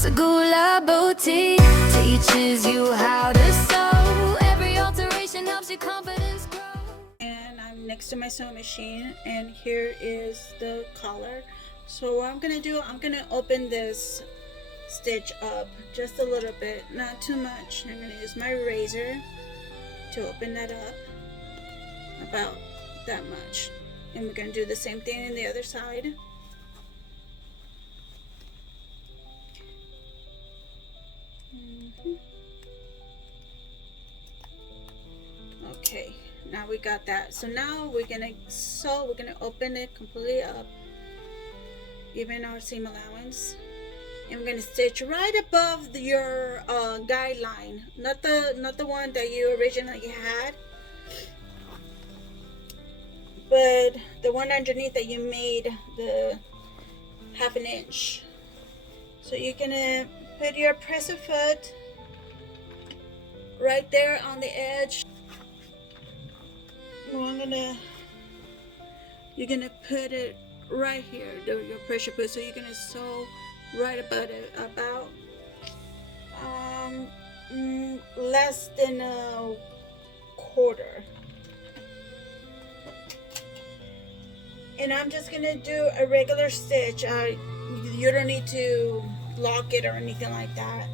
Sagula Boutique teaches you how to sew. Every alteration helps your confidence grow. And I'm next to my sewing machine, and here is the collar. So what I'm gonna do, I'm gonna open this stitch up just a little bit, not too much. I'm gonna use my razor to open that up about that much, and we're gonna do the same thing in the other side. Okay, now we got that. So now we're gonna sew. We're gonna open it completely up, even our seam allowance, and we're gonna stitch right above your guideline, not the one that you originally had, but the one underneath that you made the 1/2 inch. So you're gonna put your presser foot right there on the edge. You're gonna put it right here, your pressure foot. So you're gonna sew right about it, about less than a quarter. And I'm just gonna do a regular stitch. You don't need to lock it or anything like that.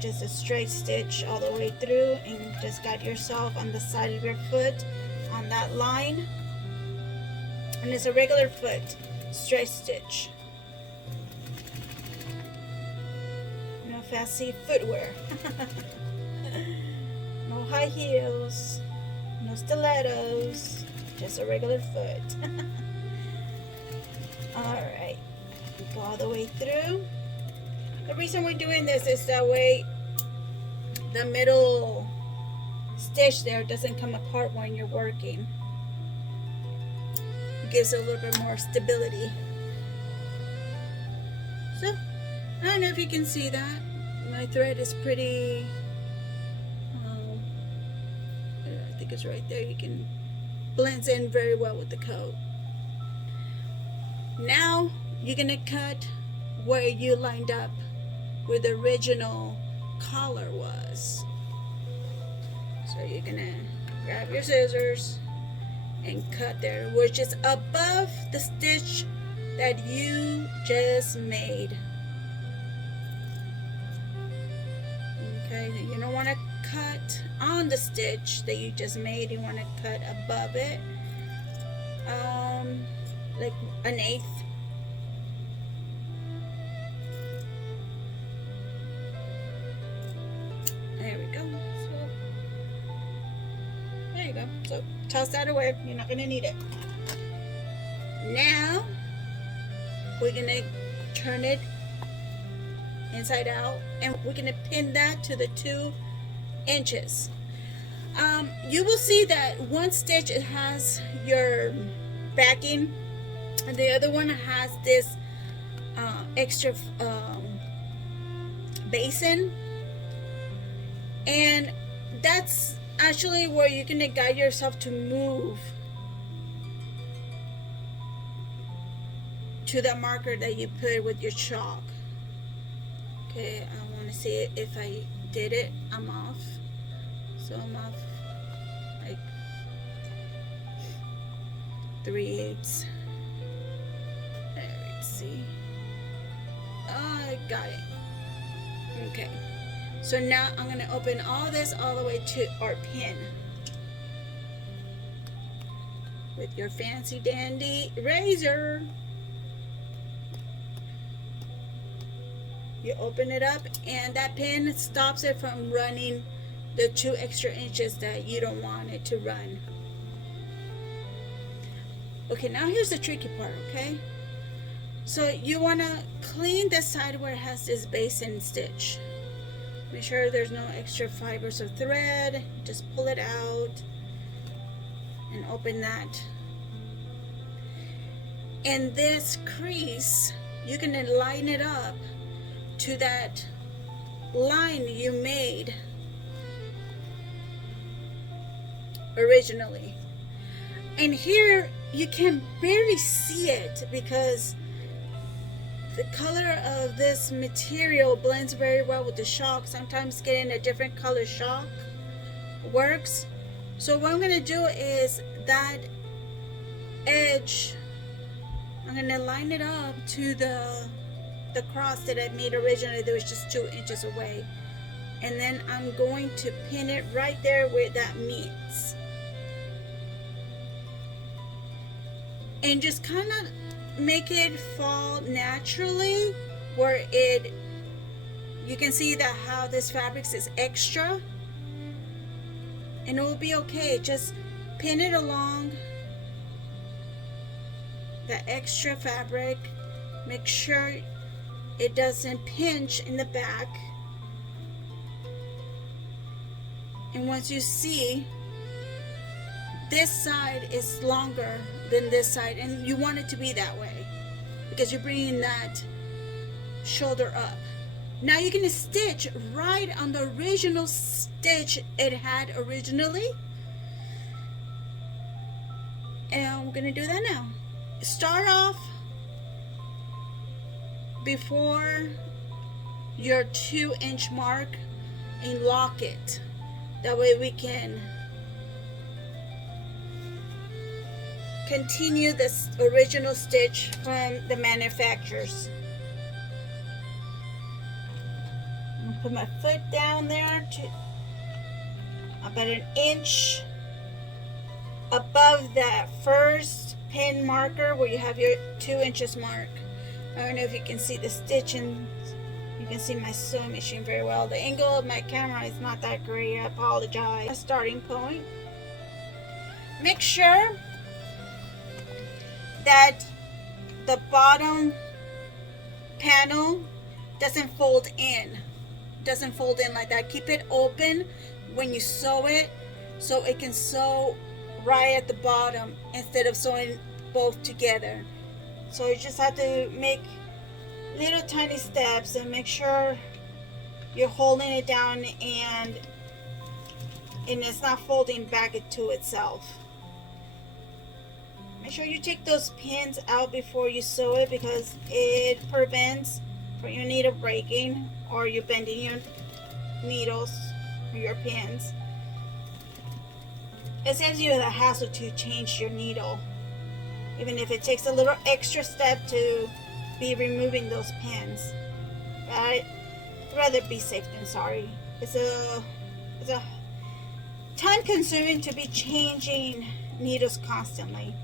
Just a straight stitch all the way through, and just guide yourself on the side of your foot on that line. And it's a regular foot straight stitch. No fancy footwear. No high heels, no stilettos, just a regular foot. Alright, go all the way through. The reason we're doing this is that way the middle stitch there doesn't come apart when you're working. It gives it a little bit more stability. So, I don't know if you can see that. My thread is pretty, I think it's right there. You can blends in very well with the coat. Now, you're going to cut where you lined up where the original collar was. So you're gonna grab your scissors and cut there, which is above the stitch that you just made. Okay, you don't want to cut on the stitch that you just made. You want to cut above it, like 1/8. There we go. So, there you go. So toss that away. You're not going to need it. Now we're going to turn it inside out, and we're going to pin that to the 2 inches. You will see that one stitch, it has your backing, and the other one has this extra basin. And that's actually where you're going to guide yourself to move to the marker that you put with your chalk. Okay, I want to see if I did it. I'm off. So I'm off like 3/8. Let's see. Oh, I got it. Okay. So now I'm going to open all this all the way to our pin with your fancy dandy razor. You open it up, and that pin stops it from running the 2 extra inches that you don't want it to run. Okay, now here's the tricky part, okay? So you want to clean the side where it has this basin stitch. Make sure there's no extra fibers of thread. Just pull it out and open that. And this crease, you're going to line it up to that line you made originally. And here you can barely see it because the color of this material blends very well with the chalk. Sometimes getting a different color chalk works. So what I'm going to do is that edge, I'm going to line it up to the cross that I made originally that was just 2 inches away. And then I'm going to pin it right there where that meets. And just kind of make it fall naturally where you can see that how this fabric is extra, and it will be okay. Just pin it along the extra fabric. Make sure it doesn't pinch in the back. And once you see this side is longer than this side, and you want it to be that way because you're bringing that shoulder up. Now you're going to stitch right on the original stitch it had originally, and we're going to do that now. Start off before your 2-inch mark and lock it. That way we can continue this original stitch from the manufacturers. I'm gonna put my foot down there to about 1 inch above that first pin marker where you have your 2 inches mark. I don't know if you can see the stitch, and you can see my sewing machine very well. The angle of my camera is not that great, I apologize. A starting point. Make sure that the bottom panel doesn't fold in. Doesn't fold in like that. Keep it open when you sew it so it can sew right at the bottom instead of sewing both together. So you just have to make little tiny steps and make sure you're holding it down and it's not folding back into itself. Make sure you take those pins out before you sew it because it prevents from your needle breaking or you bending your needles or your pins. It saves you the hassle to change your needle, even if it takes a little extra step to be removing those pins. But I'd rather be safe than sorry. It's a time consuming to be changing needles constantly,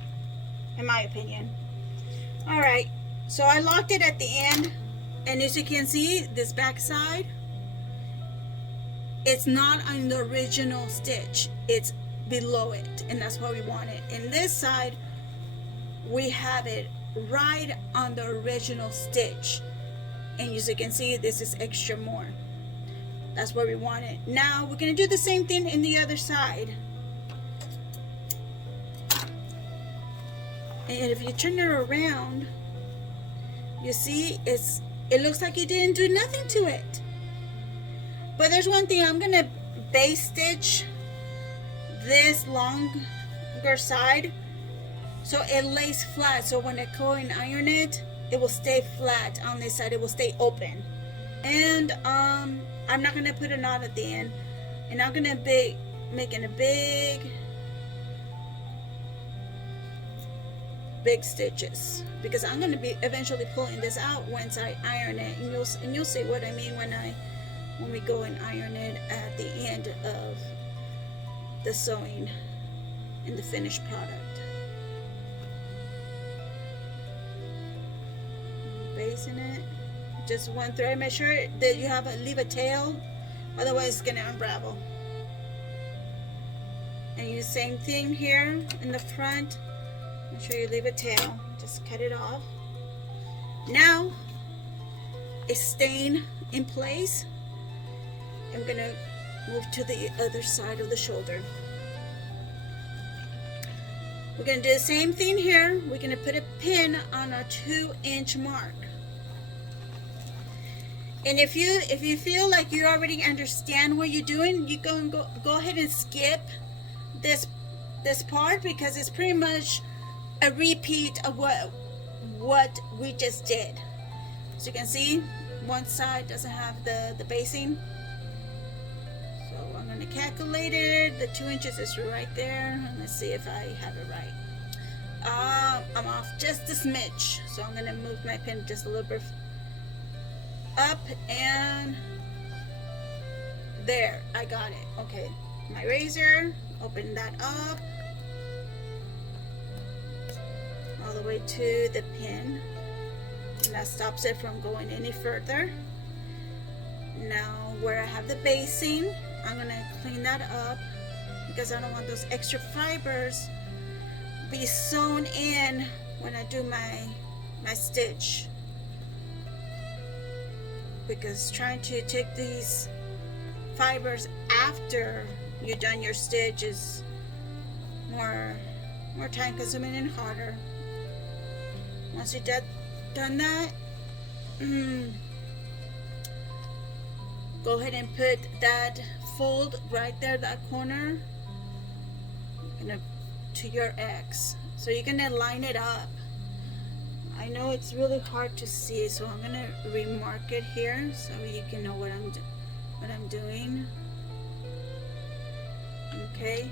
in my opinion. Alright, so I locked it at the end, and as you can see, this back side, it's not on the original stitch, it's below it, and that's why we want it. And this side, we have it right on the original stitch, and as you can see, this is extra more. That's where we want it. Now we're going to do the same thing in the other side, and if you turn it around, you see it looks like you didn't do nothing to it. But there's one thing, I'm going to base stitch this longer side so it lays flat, so when I go and iron it, it will stay flat on this side, it will stay open. And I'm not going to put a knot at the end, and I'm going to be making a big stitches because I'm going to be eventually pulling this out once I iron it, and you'll see what I mean when we go and iron it at the end of the sewing in the finished product. Basing it, just one thread. Make sure that you leave a tail, otherwise it's gonna unravel. And you same thing here in the front. Make sure you leave a tail. Just cut it off. Now it's staying in place. I'm gonna move to the other side of the shoulder. We're going to do the same thing here. We're going to put a pin on our 2-inch mark. And if you feel like you already understand what you're doing, you go ahead and skip this part because it's pretty much a repeat of what we just did. As you can see, one side doesn't have the basing. So I'm going to calculate it. The 2 inches is right there. And let's see if I have it right. I'm off just a smidge. So I'm going to move my pin just a little bit up, and there, I got it. Okay, my razor, open that up all the way to the pin, and that stops it from going any further. Now where I have the basing, I'm gonna clean that up because I don't want those extra fibers be sewn in when I do my stitch, because trying to take these fibers after you've done your stitch is more time consuming and harder. Once you've done that, go ahead and put that fold right there, that corner, to your X. So you're gonna line it up. I know it's really hard to see, so I'm gonna remark it here so you can know what I'm doing. Okay,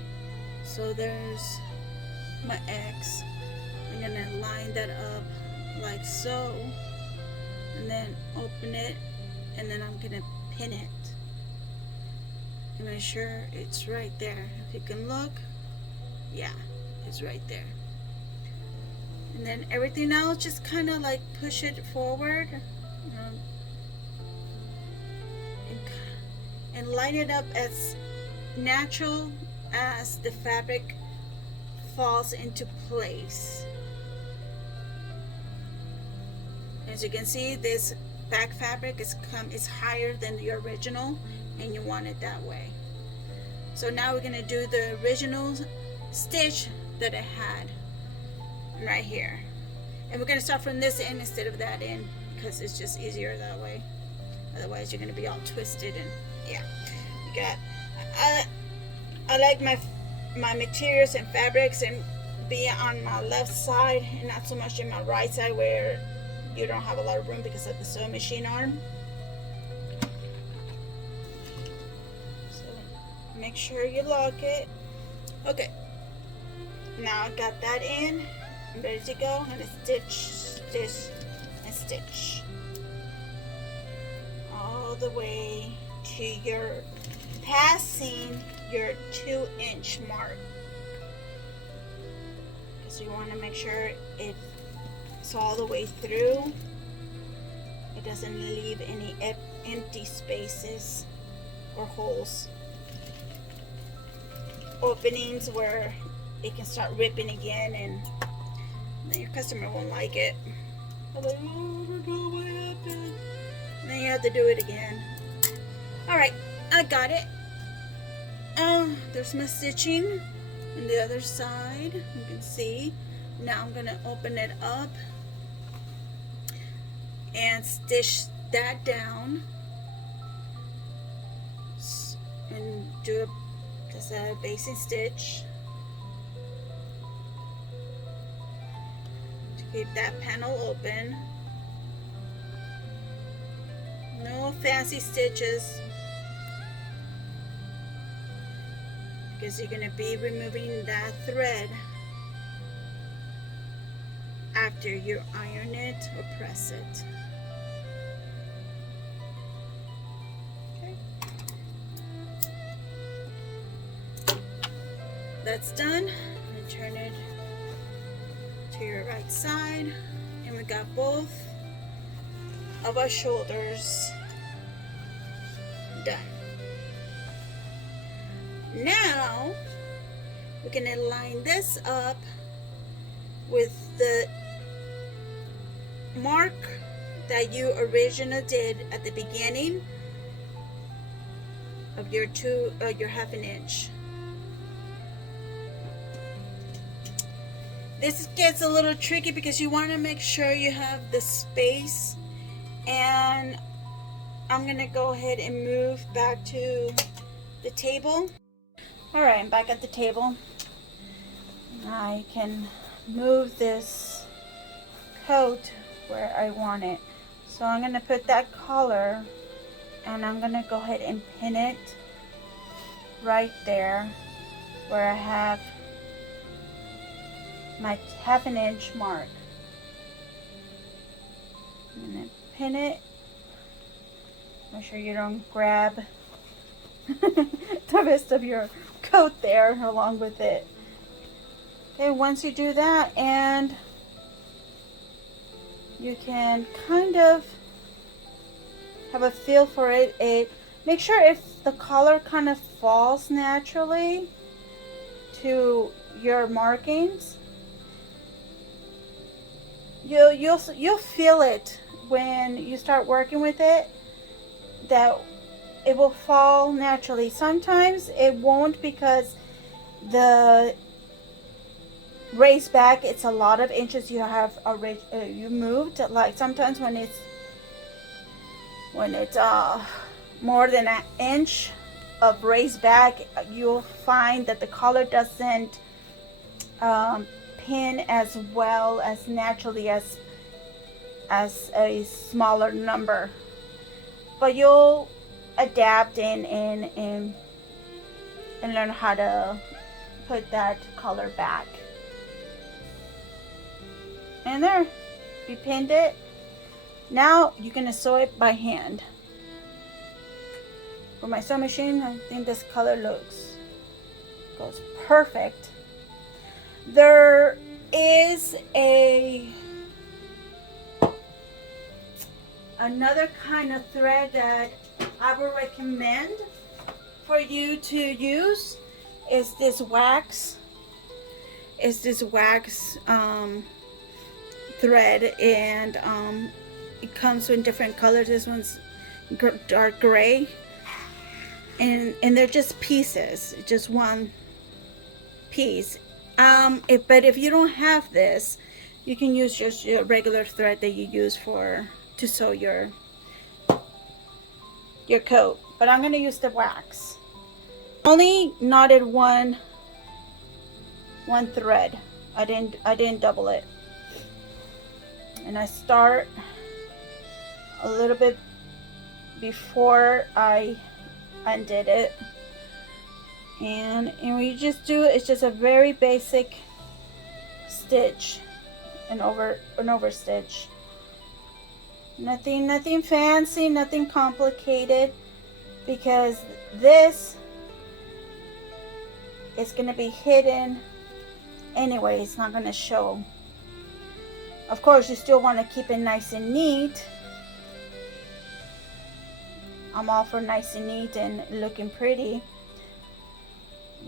so there's my X. I'm gonna line that up like so, and then open it, and then I'm gonna pin it and make sure it's right there. If you can look, yeah, it's right there. And then everything else, just kind of like push it forward, and line it up as natural as the fabric falls into place. As you can see, this back fabric is higher than the original, and you want it that way. So now we're going to do the original stitch that I had right here, and we're going to start from this end instead of that end because it's just easier that way. Otherwise you're going to be all twisted, and yeah, you got I like my materials and fabrics and be on my left side and not so much in my right side where you don't have a lot of room because of the sewing machine arm. So make sure you lock it. Okay, now I got that in. I'm ready to go. I'm gonna stitch, stitch, and stitch all the way to your passing your 2-inch mark. So you want to make sure it's all the way through. It doesn't leave any empty spaces or holes, openings where it can start ripping again, and then your customer won't like it. Like, oh, I don't know what happened. And then you have to do it again. Alright, I got it. There's my stitching on the other side. You can see. Now I'm gonna open it up and stitch that down and do just a basting stitch to keep that panel open. No fancy stitches, because you're going to be removing that thread after you iron it or press it. Okay. That's done. And turn it to your right side, and we got both of our shoulders done. Now we're gonna line this up with the mark that you originally did at the beginning of your your 1/2 inch. This gets a little tricky because you want to make sure you have the space, and I'm gonna go ahead and move back to the table. Alright, I'm back at the table. I can move this coat where I want it. So I'm going to put that color and I'm going to go ahead and pin it right there where I have my 1/2 inch mark. I'm going to pin it. Make sure you don't grab the rest of your coat there along with it. Okay, once you do that, and you can kind of have a feel for it. Make sure if the color kind of falls naturally to your markings, you'll feel it when you start working with it, that it will fall naturally. Sometimes it won't because the raised back, it's a lot of inches you have already you moved. Like sometimes when it's more than an inch of raised back, you'll find that the color doesn't pin as well as naturally as a smaller number. But you'll adapt and learn how to put that color back. And there, we pinned it. Now you're gonna sew it by hand. For my sewing machine, I think this color goes perfect. There is another kind of thread that I would recommend for you to use is this wax. Is this wax thread, and it comes in different colors. This one's dark gray, and they're just pieces, just one piece. But if you don't have this, you can use just your regular thread that you use to sew your coat. But I'm going to use the wax. Only knotted one thread. I didn't double it. And I start a little bit before I undid it. And we just do, it's just a very basic stitch, an over stitch. Nothing fancy, nothing complicated, because this is going to be hidden anyway. It's not going to show. Of course, you still want to keep it nice and neat. I'm all for nice and neat and looking pretty,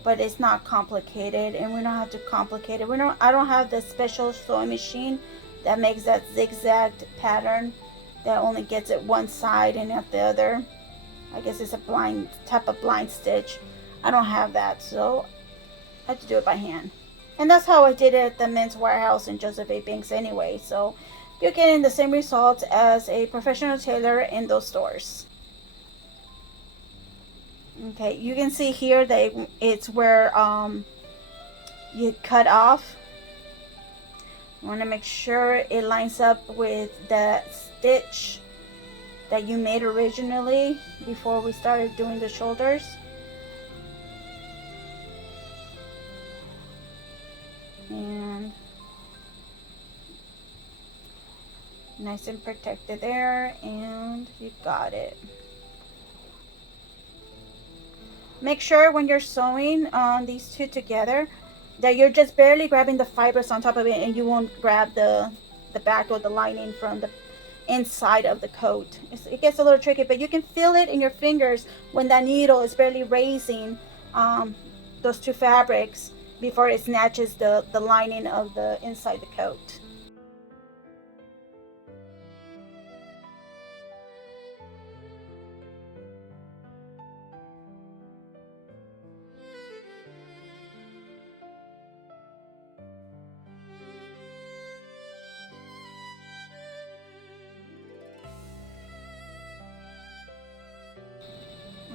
but it's not complicated, and we don't have to complicate it. I don't have the special sewing machine that makes that zigzag pattern that only gets it one side and not the other. I guess it's a type of blind stitch. I don't have that, so I have to do it by hand. And that's how I did it at the Men's Warehouse in Joseph A. Banks anyway. So you're getting the same results as a professional tailor in those stores. Okay, you can see here that it's where you cut off. You want to make sure it lines up with the stitch that you made originally before we started doing the shoulders. And nice and protected there, and you got it. Make sure when you're sewing on these two together that you're just barely grabbing the fibers on top of it, and you won't grab the back or the lining from the inside of the coat. It gets a little tricky, but you can feel it in your fingers when that needle is barely raising those two fabrics before it snatches the lining of the inside the coat.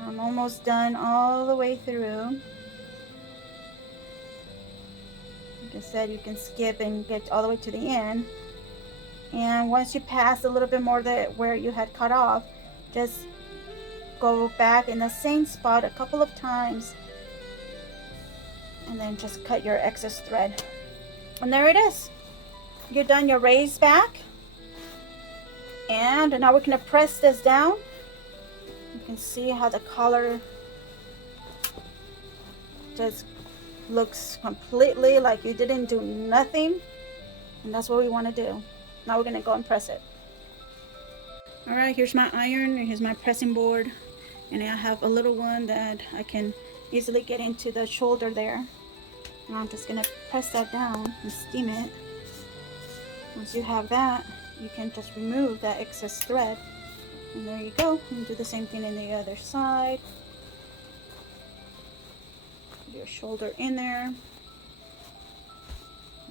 I'm almost done all the way through. Like I said, you can skip and get all the way to the end. And once you pass a little bit more that where you had cut off, just go back in the same spot a couple of times and then just cut your excess thread. And there it is. You're done your raised back. And now we're going to press this down. You can see how the collar just looks completely like you didn't do nothing. And that's what we want to do. Now we're going to go and press it. All right, here's my iron, and here's my pressing board. And I have a little one that I can easily get into the shoulder there. And I'm just going to press that down and steam it. Once you have that, you can just remove that excess thread. And there you go. And do the same thing in the other side. Put your shoulder in there.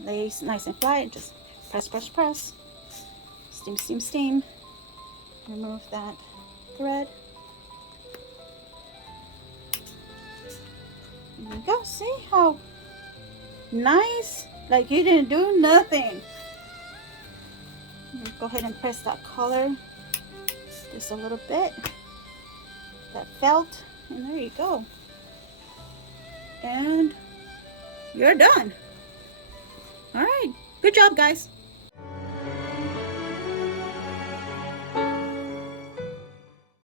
Lace nice and flat, and just press, press, press. Steam, steam, steam. Remove that thread. There you go. See how nice? Like you didn't do nothing. Go ahead and press that collar just a little bit. That felt, and there you go. And you're done. All right. Good job, guys.